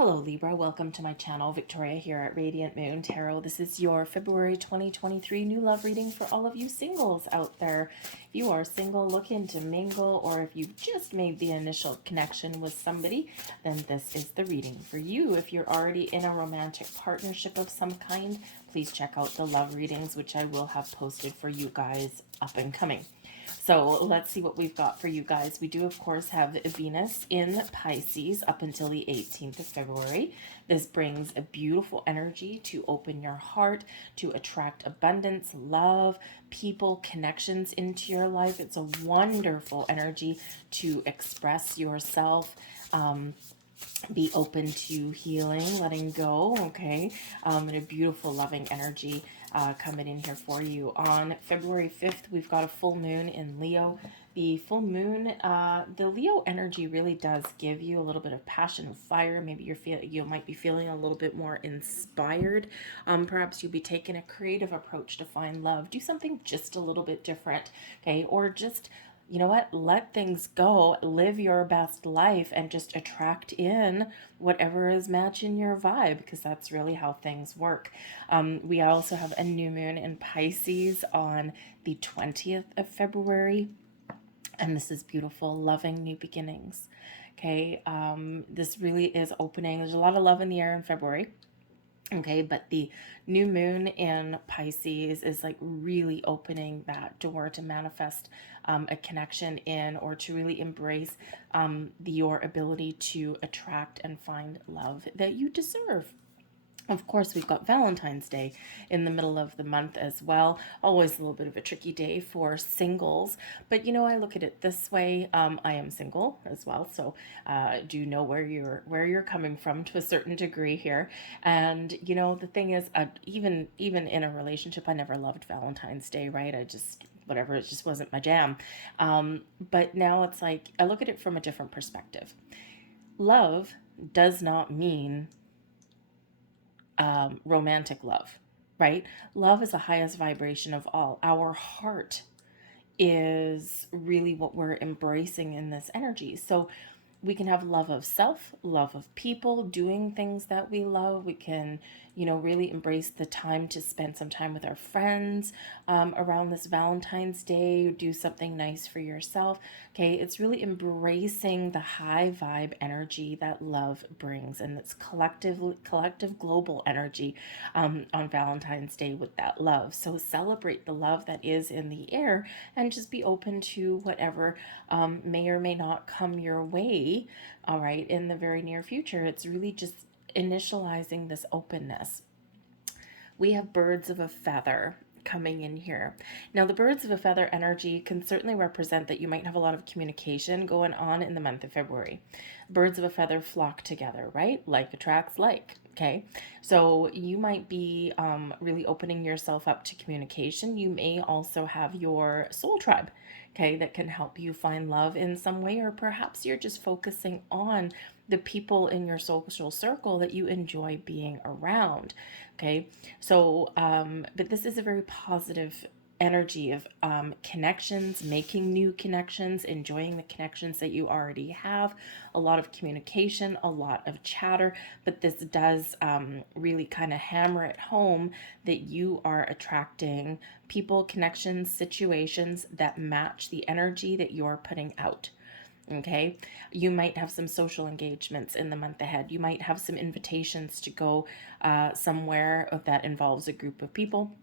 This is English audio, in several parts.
Hello Libra, welcome to my channel. Victoria here at Radiant Moon Tarot. This is your February 2023 new love reading for all of you singles out there. If you are single, looking to mingle, or if you've just made the initial connection with somebody, then this is the reading for you. If you're already in a romantic partnership of some kind, please check out the love readings, which I will have posted for you guys up and coming. So let's see what we've got for you guys. We do, of course, have Venus in Pisces up until the 18th of February. This brings a beautiful energy to open your heart, to attract abundance, love, people, connections into your life. It's a wonderful energy to express yourself. Be open to healing, letting go, okay? And a beautiful, loving energy coming in here for you. On February 5th, we've got a full moon in Leo. The full moon, the Leo energy really does give you a little bit of passion and fire. Maybe you might be feeling a little bit more inspired. Perhaps you'll be taking a creative approach to find love. Do something just a little bit different, okay? Or just, you know what, let things go, live your best life, and just attract in whatever is matching your vibe, because that's really how things work. We also have a new moon in Pisces on the 20th of February, and this is beautiful, loving new beginnings. Okay, this really is opening. There's a lot of love in the air in February. Okay, but the new moon in Pisces is like really opening that door to manifest a connection in, or to really embrace your ability to attract and find love that you deserve. Of course, we've got Valentine's Day in the middle of the month as well. Always a little bit of a tricky day for singles, but you know, I look at it this way. I am single as well, so do know where you're coming from to a certain degree here. And you know, the thing is, even in a relationship, I never loved Valentine's Day, right? I just whatever, it just wasn't my jam. But now it's like I look at it from a different perspective. Love does not mean romantic love, right? Love is the highest vibration of all. Our heart is really what we're embracing in this energy. So we can have love of self, love of people, doing things that we love. We can, you know, really embrace the time to spend some time with our friends around this Valentine's Day. Do something nice for yourself. Okay, it's really embracing the high vibe energy that love brings, and it's collective global energy on Valentine's Day with that love. So celebrate the love that is in the air, and just be open to whatever may or may not come your way, all right, in the very near future. It's really just initializing this openness. We have birds of a feather coming in here. Now, the birds of a feather energy can certainly represent that you might have a lot of communication going on in the month of February. Birds of a feather flock together, right? Like attracts like. Okay, so you might be really opening yourself up to communication. You may also have your soul tribe, okay, that can help you find love in some way, or perhaps you're just focusing on the people in your social circle that you enjoy being around. Okay, so but this is a very positive energy of connections, making new connections, enjoying the connections that you already have, a lot of communication, a lot of chatter, but this does really kind of hammer it home that you are attracting people, connections, situations that match the energy that you're putting out. Okay, you might have some social engagements in the month ahead. You might have some invitations to go somewhere that involves a group of people.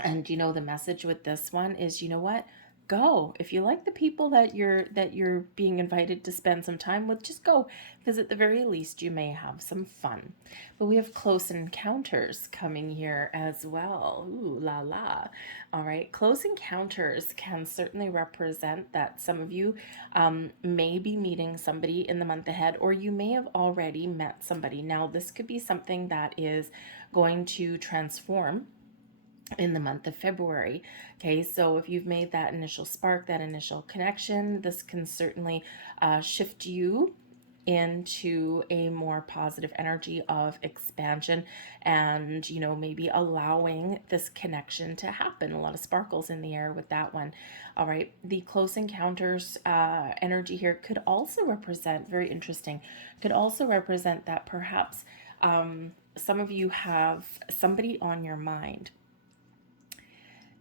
And you know, the message with this one is, you know what? Go. If you like the people that you're being invited to spend some time with, just go, because at the very least you may have some fun. But we have close encounters coming here as well. Ooh la la. All right, close encounters can certainly represent that some of you may be meeting somebody in the month ahead, or you may have already met somebody. Now, this could be something that is going to transform in the month of February. Okay, so if you've made that initial spark, that initial connection, this can certainly shift you into a more positive energy of expansion and, maybe allowing this connection to happen. A lot of sparkles in the air with that one. All right. The close encounters energy here could also represent, very interesting, could also represent that perhaps some of you have somebody on your mind.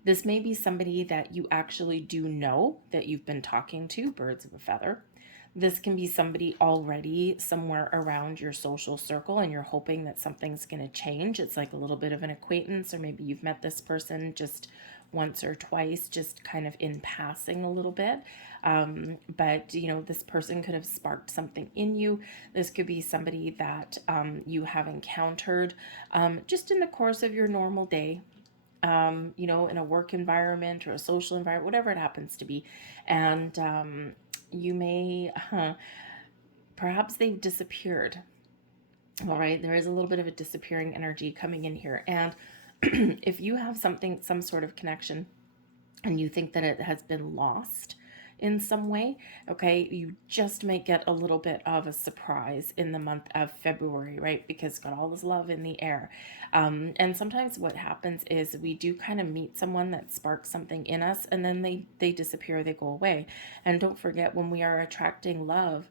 This may be somebody that you actually do know that you've been talking to, birds of a feather. This can be somebody already somewhere around your social circle and you're hoping that something's going to change. It's like a little bit of an acquaintance, or maybe you've met this person just once or twice, just kind of in passing a little bit. But, this person could have sparked something in you. This could be somebody that you have encountered just in the course of your normal day. In a work environment or a social environment, whatever it happens to be. And you may, perhaps they've disappeared. All right, there is a little bit of a disappearing energy coming in here. And if you have some sort of connection and you think that it has been lost in some way, okay, you just might get a little bit of a surprise in the month of February, right? Because got all this love in the air. And sometimes what happens is we do kind of meet someone that sparks something in us, and then they disappear, they go away. And don't forget, when we are attracting love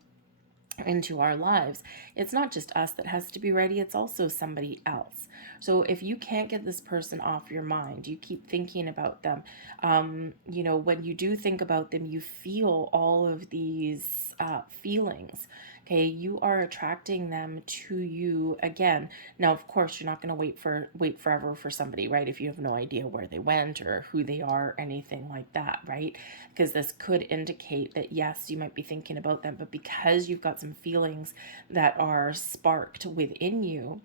into our lives, it's not just us that has to be ready, it's also somebody else. So if you can't get this person off your mind, you keep thinking about them, when you do think about them, you feel all of these feelings. Okay, you are attracting them to you again. Now, of course, you're not going to wait forever for somebody, right? If you have no idea where they went or who they are, anything like that, right? Because this could indicate that yes, you might be thinking about them, but because you've got some feelings that are sparked within you,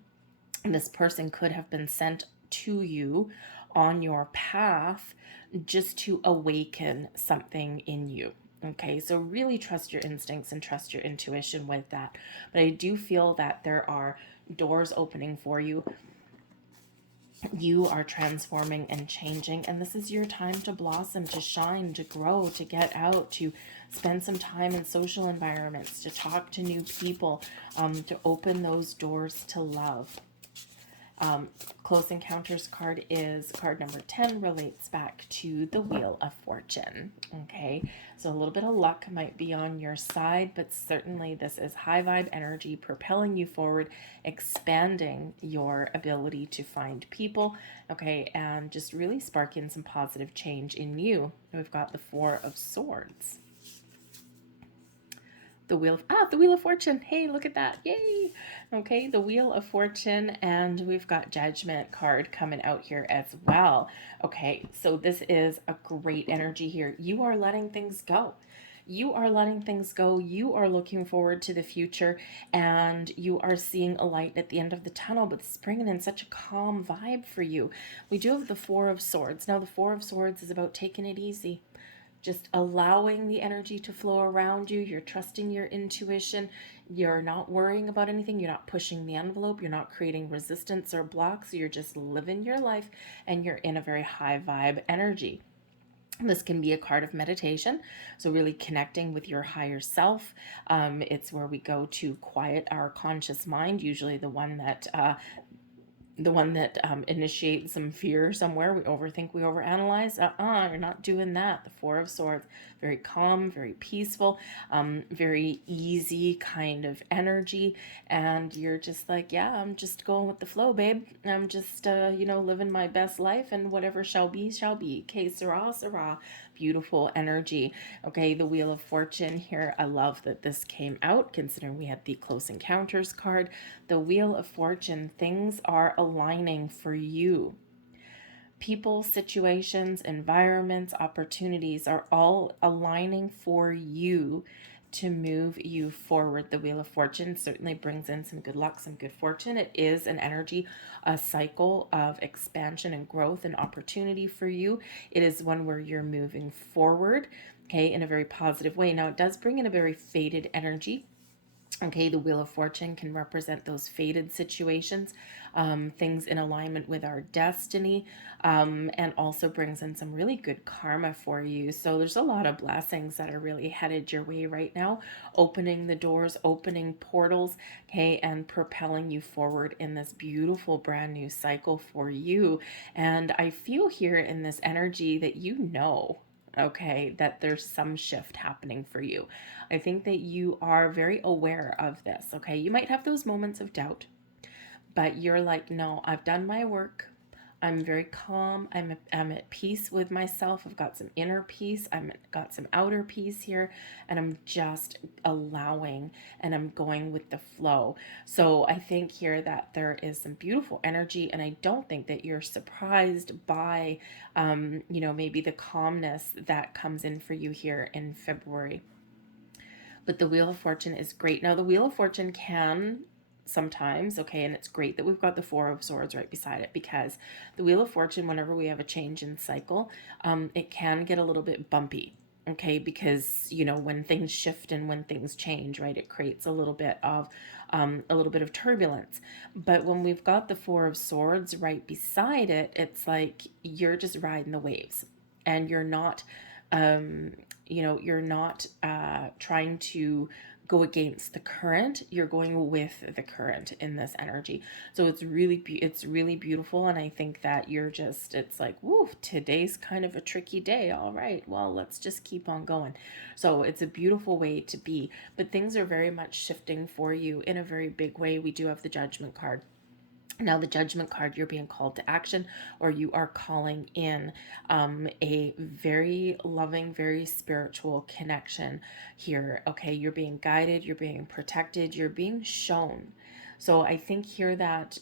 this person could have been sent to you on your path just to awaken something in you. Okay, so really trust your instincts and trust your intuition with that. But I do feel that there are doors opening for you. You are transforming and changing, and this is your time to blossom, to shine, to grow, to get out, to spend some time in social environments, to talk to new people, to open those doors to love. Close Encounters card is card number 10, relates back to the Wheel of Fortune. Okay, so a little bit of luck might be on your side, but certainly this is high vibe energy propelling you forward, expanding your ability to find people, okay, and just really sparking some positive change in you. We've got the Four of Swords. The Wheel of Fortune. Hey, look at that. Yay. Okay, the Wheel of Fortune, and we've got Judgment card coming out here as well. Okay, so this is a great energy here. You are letting things go. You are letting things go. You are looking forward to the future, and you are seeing a light at the end of the tunnel, but it's bringing in such a calm vibe for you. We do have the Four of Swords. Now, the Four of Swords is about taking it easy, just allowing the energy to flow around you. You're trusting your intuition. You're not worrying about anything. You're not pushing the envelope. You're not creating resistance or blocks. You're just living your life, and you're in a very high vibe energy. This can be a card of meditation, so really connecting with your higher self. It's where we go to quiet our conscious mind, usually the one that initiates some fear somewhere. We overthink, we overanalyze. You're not doing that. The Four of Swords, very calm, very peaceful, very easy kind of energy. And you're just like, yeah, I'm just going with the flow, babe. I'm just, living my best life, and whatever shall be, shall be. Que sera, sera. Beautiful energy. Okay, the Wheel of Fortune here. I love that this came out, considering we had the Close Encounters card. The Wheel of Fortune, things are aligning for you. People, situations, environments, opportunities are all aligning for you to move you forward. The Wheel of Fortune certainly brings in some good luck, some good fortune. It is an energy, a cycle of expansion and growth and opportunity for you. It is one where you're moving forward, okay, in a very positive way. Now, it does bring in a very faded energy. Okay, the Wheel of Fortune can represent those fated situations, things in alignment with our destiny, and also brings in some really good karma for you. So there's a lot of blessings that are really headed your way right now, opening the doors, opening portals, okay, and propelling you forward in this beautiful brand new cycle for you. And I feel here in this energy that okay, that there's some shift happening for you. I think that you are very aware of this, okay? You might have those moments of doubt, but you're like, no, I've done my work. I'm very calm. I'm at peace with myself. I've got some inner peace. I've got some outer peace here, and I'm just allowing and I'm going with the flow. So I think here that there is some beautiful energy, and I don't think that you're surprised by, maybe the calmness that comes in for you here in February. But the Wheel of Fortune is great. Now, the Wheel of Fortune can sometimes, okay, and it's great that we've got the Four of Swords right beside it, because the Wheel of Fortune, whenever we have a change in cycle, it can get a little bit bumpy. Okay, because when things shift and when things change, right, it creates a little bit of turbulence. But when we've got the Four of Swords right beside it, it's like you're just riding the waves, and um, you're not trying to go against the current. You're going with the current in this energy. So it's really beautiful, and I think that it's like, woo, today's kind of a tricky day. All right, well, let's just keep on going. So it's a beautiful way to be, but things are very much shifting for you in a very big way. We do have the Judgment card. Now, the Judgment card, you're being called to action, or you are calling in a very loving, very spiritual connection here. Okay, you're being guided, you're being protected, you're being shown. So I think here that,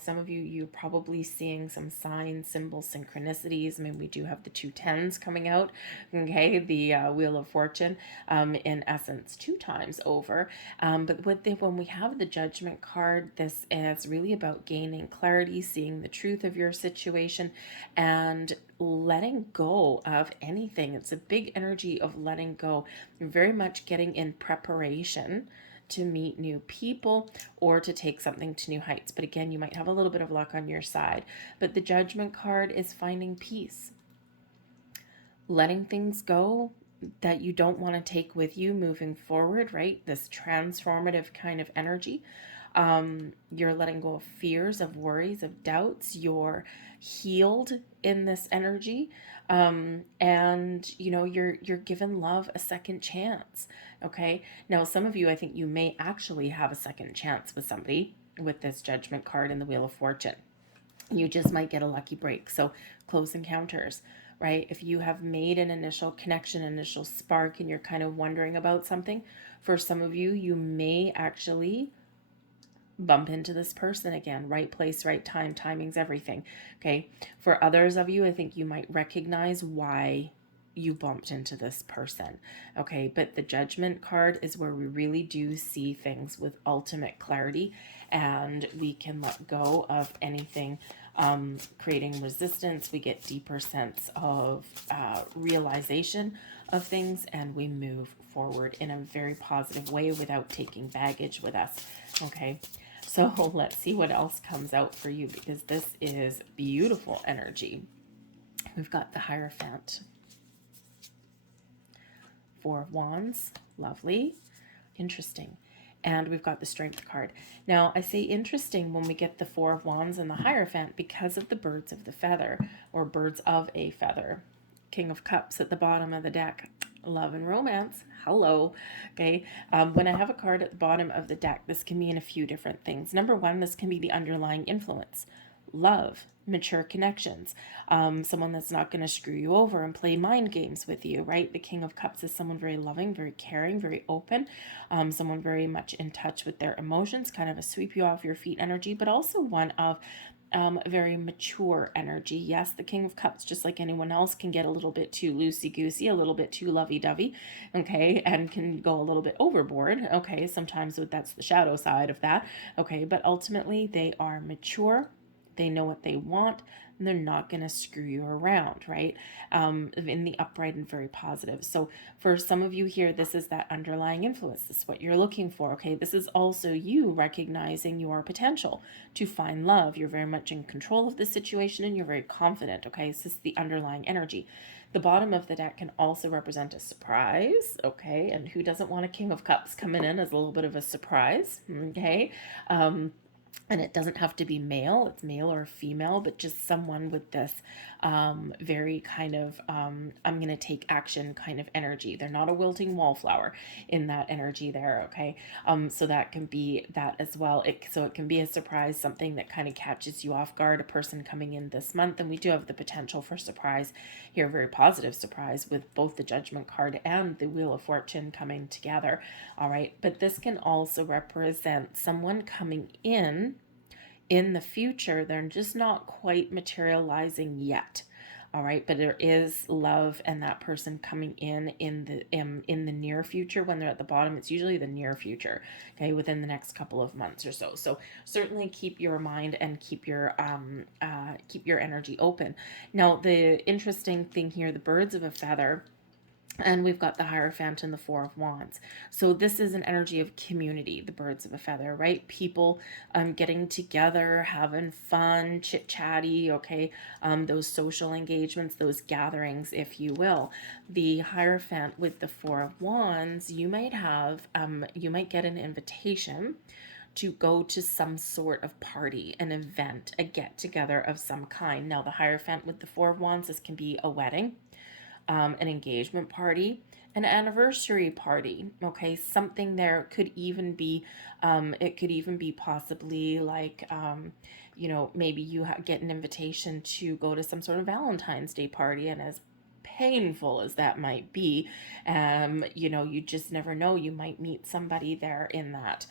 some of you're probably seeing some signs, symbols, synchronicities. I mean, we do have the two tens coming out, okay, the Wheel of Fortune, in essence, two times over. But when we have the Judgment card, this is really about gaining clarity, seeing the truth of your situation, and letting go of anything. It's a big energy of letting go. You're very much getting in preparation to meet new people or to take something to new heights. But again, you might have a little bit of luck on your side. But the Judgment card is finding peace, letting things go that you don't want to take with you moving forward, right? This transformative kind of energy. You're letting go of fears, of worries, of doubts. You're healed in this energy. And you're given love a second chance. Okay. Now, some of you, I think you may actually have a second chance with somebody with this Judgment card in the Wheel of Fortune. You just might get a lucky break. So, close encounters, right? If you have made an initial connection, initial spark, and you're kind of wondering about something, for some of you, you may actually bump into this person again. Right place, right time. Timing's everything. Okay. For others of you, I think you might recognize why you bumped into this person. Okay. But the Judgment card is where we really do see things with ultimate clarity, and we can let go of anything creating resistance. We get deeper sense of realization of things, and we move forward in a very positive way without taking baggage with us. Okay. So let's see what else comes out for you, because this is beautiful energy. We've got the Hierophant, Four of Wands, lovely, interesting. And we've got the Strength card. Now, I say interesting when we get the Four of Wands and the Hierophant because of the birds of the feather, or birds of a feather. King of Cups at the bottom of the deck. Love and romance. Hello. Okay. When I have a card at the bottom of the deck, this can mean a few different things. Number one, this can be the underlying influence. Love, mature connections, someone that's not going to screw you over and play mind games with you, right? The King of Cups is someone very loving, very caring, very open, someone very much in touch with their emotions, kind of a sweep you off your feet energy, but also one of very mature energy. Yes, the King of Cups, just like anyone else, can get a little bit too loosey-goosey, a little bit too lovey-dovey, okay, and can go a little bit overboard, okay, sometimes that's the shadow side of that, okay, but ultimately they are mature. They know what they want. and they're not going to screw you around, right? In the upright and very positive. So for some of you here, this is that underlying influence. This is what you're looking for, okay? This is also you recognizing your potential to find love. You're very much in control of the situation and you're very confident, okay? So this is the underlying energy. The bottom of the deck can also represent a surprise, okay? And who doesn't want a King of Cups coming in as a little bit of a surprise, okay? And it doesn't have to be male, it's male or female, but just someone with this very kind of I'm going to take action kind of energy. They're not a wilting wallflower in that energy there, okay? So that can be that as well. So it can be a surprise, something that kind of catches you off guard, a person coming in this month. And we do have the potential for surprise here, very positive surprise with both the Judgment card and the Wheel of Fortune coming together, all right? But this can also represent someone coming in the future. They're just not quite materializing yet, all right, but there is love and that person coming in the near future. When they're at the bottom, it's usually the near future, okay, within the next couple of months or so. So certainly keep your mind and keep your energy open. Now the interesting thing here, the birds of a feather, and we've got the Hierophant and the Four of Wands. So this is an energy of community, the birds of a feather, right? People getting together, having fun, chit-chatty, okay? Those social engagements, those gatherings, if you will. The Hierophant with the Four of Wands, you might get an invitation to go to some sort of party, an event, a get-together of some kind. Now, the Hierophant with the Four of Wands, this can be a wedding, an engagement party, an anniversary party, okay? Something there could even be, it could even be possibly like, maybe you get an invitation to go to some sort of Valentine's Day party, and as painful as that might be, you just never know. You might meet somebody there in that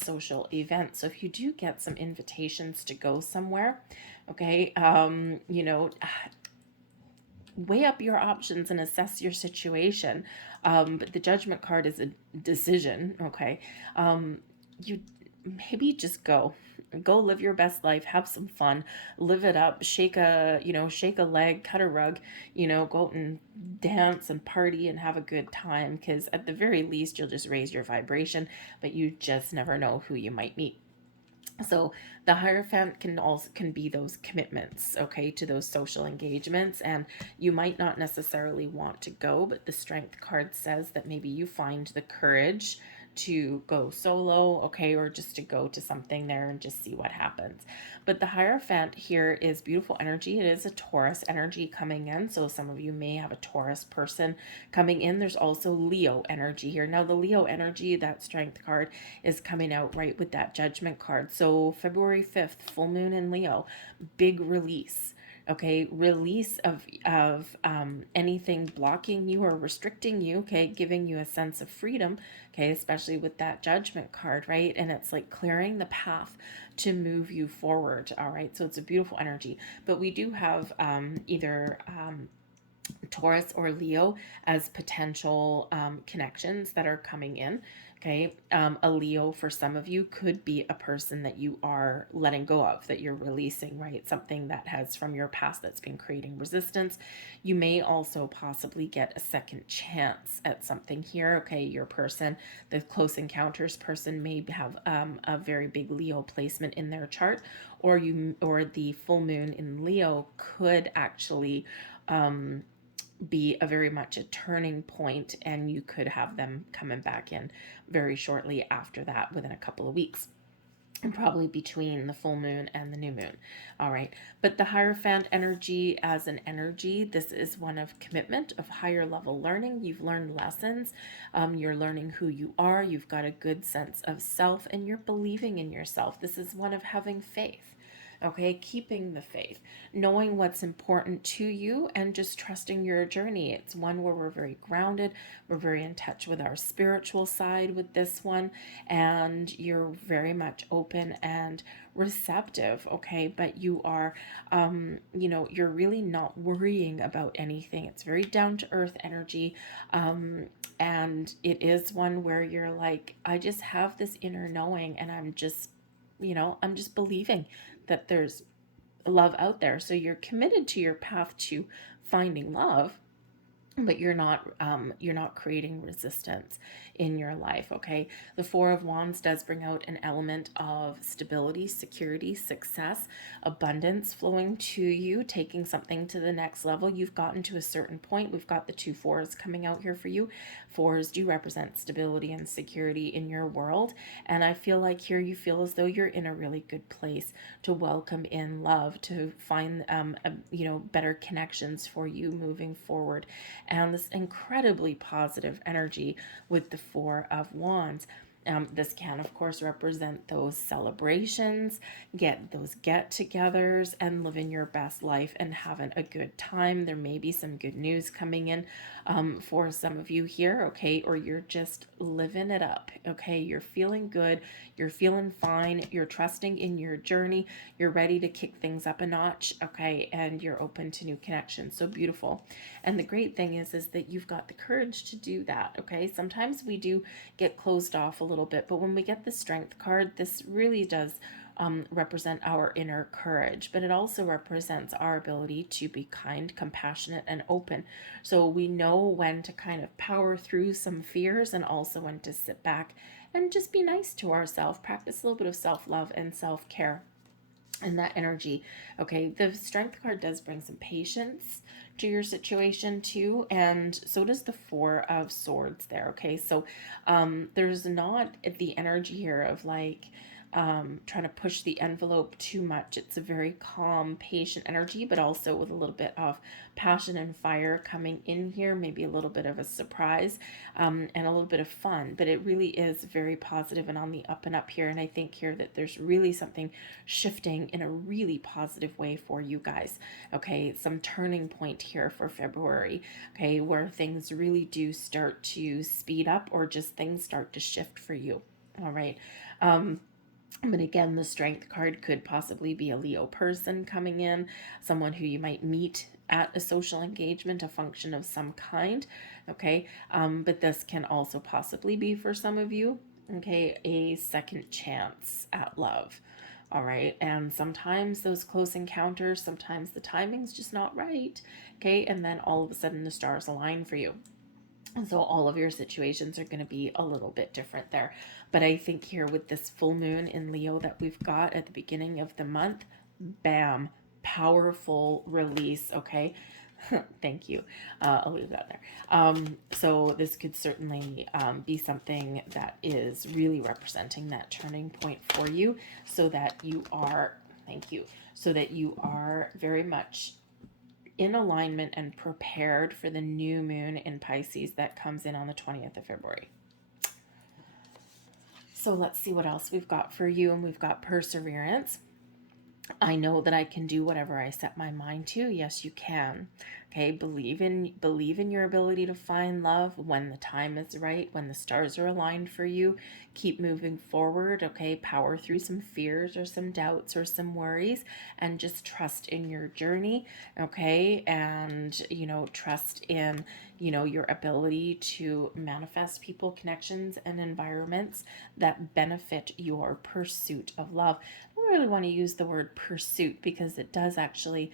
social event. So if you do get some invitations to go somewhere, okay, weigh up your options and assess your situation. But the Judgment card is a decision, okay? You maybe just go live your best life, have some fun, live it up, shake a leg, cut a rug, go out and dance and party and have a good time, because at the very least you'll just raise your vibration, but you just never know who you might meet. So the Hierophant can be those commitments, okay, to those social engagements, and you might not necessarily want to go, but the Strength card says that maybe you find the courage to go solo, okay, or just to go to something there and just see what happens. But the Hierophant here is beautiful energy. It is a Taurus energy coming in, so some of you may have a Taurus person coming in. There's also Leo energy here. Now the Leo energy, that Strength card, is coming out right with that Judgment card. So February 5th, full moon in Leo, big release. Okay, release of anything blocking you or restricting you, okay, giving you a sense of freedom, okay, especially with that Judgment card, right? And it's like clearing the path to move you forward, all right? So it's a beautiful energy. But we do have either Taurus or Leo as potential connections that are coming in. Okay, a Leo for some of you could be a person that you are letting go of, that you're releasing, right? Something that has from your past that's been creating resistance. You may also possibly get a second chance at something here. Okay, your person, the Close Encounters person, may have a very big Leo placement in their chart, or the full moon in Leo could actually be a very much a turning point, and you could have them coming back in very shortly after that, within a couple of weeks, and probably between the full moon and the new moon. All right, but the Hierophant energy as an energy, this is one of commitment, of higher level learning. You've learned lessons, you're learning who you are, you've got a good sense of self, and you're believing in yourself. This is one of having faith. Okay, keeping the faith, knowing what's important to you, and just trusting your journey. It's one where we're very grounded, we're very in touch with our spiritual side with this one, and you're very much open and receptive, okay? But you are, you're really not worrying about anything. It's very down to earth energy, and it is one where you're like, I just have this inner knowing, and I'm just believing that there's love out there. So you're committed to your path to finding love, but you're not creating resistance in your life. Okay, the Four of Wands does bring out an element of stability, security, success, abundance flowing to you, taking something to the next level. You've gotten to a certain point. We've got the two fours coming out here for you. Fours do represent stability and security in your world, and I feel like here you feel as though you're in a really good place to welcome in love, to find better connections for you moving forward, and this incredibly positive energy with the Four of Wands. This can, of course, represent those celebrations, get those get-togethers, and living your best life and having a good time. There may be some good news coming in for some of you here, okay? Or you're just living it up, okay? You're feeling good, you're feeling fine, you're trusting in your journey, you're ready to kick things up a notch, okay? And you're open to new connections. So beautiful. And the great thing is that you've got the courage to do that, okay? Sometimes we do get closed off a little bit, but when we get the Strength card, this really does represent our inner courage, but it also represents our ability to be kind, compassionate, and open. So we know when to kind of power through some fears, and also when to sit back and just be nice to ourselves, practice a little bit of self-love and self-care and that energy. Okay, the Strength card does bring some patience to your situation too, and so does the Four of Swords there. Okay, so there's not the energy here of like trying to push the envelope too much. It's a very calm, patient energy, but also with a little bit of passion and fire coming in here, maybe a little bit of a surprise, and a little bit of fun. But it really is very positive and on the up and up here. And I think here that there's really something shifting in a really positive way for you guys. Okay, some turning point here for February, okay, where things really do start to speed up, or just things start to shift for you. All right. But again, the Strength card could possibly be a Leo person coming in, someone who you might meet at a social engagement, a function of some kind, okay? But this can also possibly be for some of you, okay, a second chance at love, all right? And sometimes those close encounters, sometimes the timing's just not right, okay? And then all of a sudden the stars align for you. And so all of your situations are going to be a little bit different there. But I think here with this full moon in Leo that we've got at the beginning of the month, bam, powerful release, okay? Thank you. I'll leave that there. So this could certainly be something that is really representing that turning point for you, so that you are, thank you, so that you are very much in alignment and prepared for the new moon in Pisces that comes in on the 20th of February. So let's see what else we've got for you. And we've got perseverance. I know that I can do whatever I set my mind to. Yes, you can. Okay, believe in your ability to find love when the time is right, when the stars are aligned for you. Keep moving forward, okay? Power through some fears or some doubts or some worries, and just trust in your journey, okay? And, trust in, your ability to manifest people, connections, and environments that benefit your pursuit of love. I don't really want to use the word pursuit, because it does actually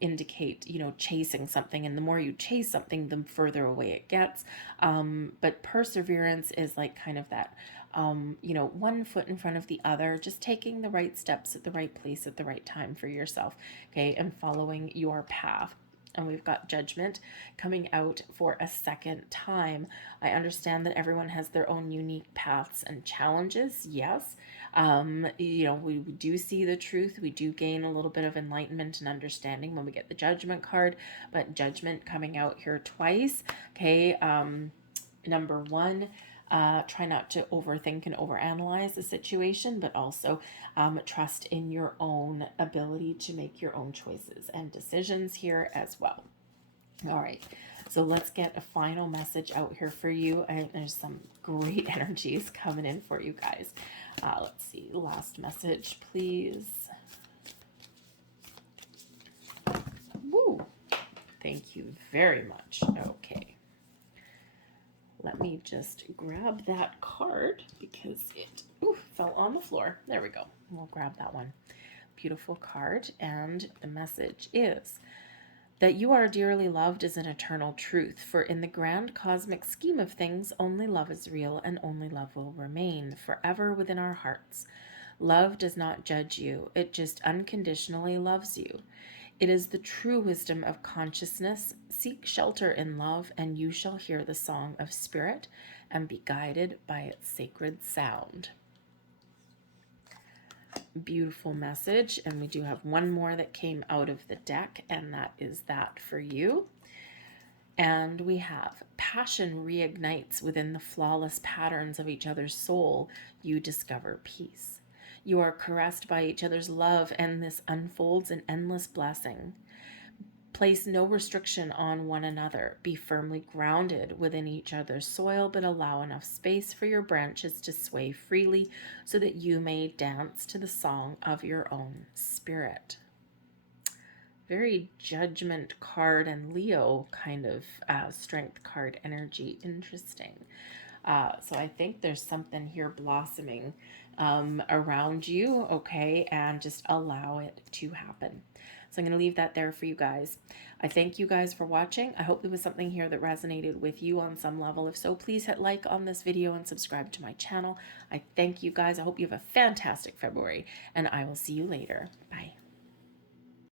indicate, chasing something, and the more you chase something, the further away it gets. But perseverance is like kind of that, one foot in front of the other, just taking the right steps at the right place at the right time for yourself, okay, and following your path. And we've got Judgment coming out for a second time. I understand that everyone has their own unique paths and challenges. Yes. We do see the truth. We do gain a little bit of enlightenment and understanding when we get the Judgment card, but Judgment coming out here twice. Okay. Number one, try not to overthink and overanalyze the situation, but also trust in your own ability to make your own choices and decisions here as well. All right, so let's get a final message out here for you. There's some great energies coming in for you guys. Let's see, last message, please. Woo! Thank you very much. Okay. Let me just grab that card because it fell on the floor. There we go. We'll grab that one. beautiful card. And the message is that you are dearly loved is an eternal truth, for in the grand cosmic scheme of things, only love is real and only love will remain forever within our hearts. Love does not judge you, it just unconditionally loves you. It is the true wisdom of consciousness. Seek shelter in love, and you shall hear the song of spirit and be guided by its sacred sound. Beautiful message. And we do have one more that came out of the deck, and that is that for you. And we have passion reignites within the flawless patterns of each other's soul. You discover peace. You are caressed by each other's love, and this unfolds an endless blessing. Place no restriction on one another. Be firmly grounded within each other's soil, but allow enough space for your branches to sway freely so that you may dance to the song of your own spirit. Very judgment card and Leo kind of strength card energy. Interesting. So I think there's something here blossoming around you, okay? And just allow it to happen. So I'm going to leave that there for you guys. I thank you guys for watching. I hope there was something here that resonated with you on some level. If so, please hit like on this video and subscribe to my channel. I thank you guys. I hope you have a fantastic February, and I will see you later. Bye.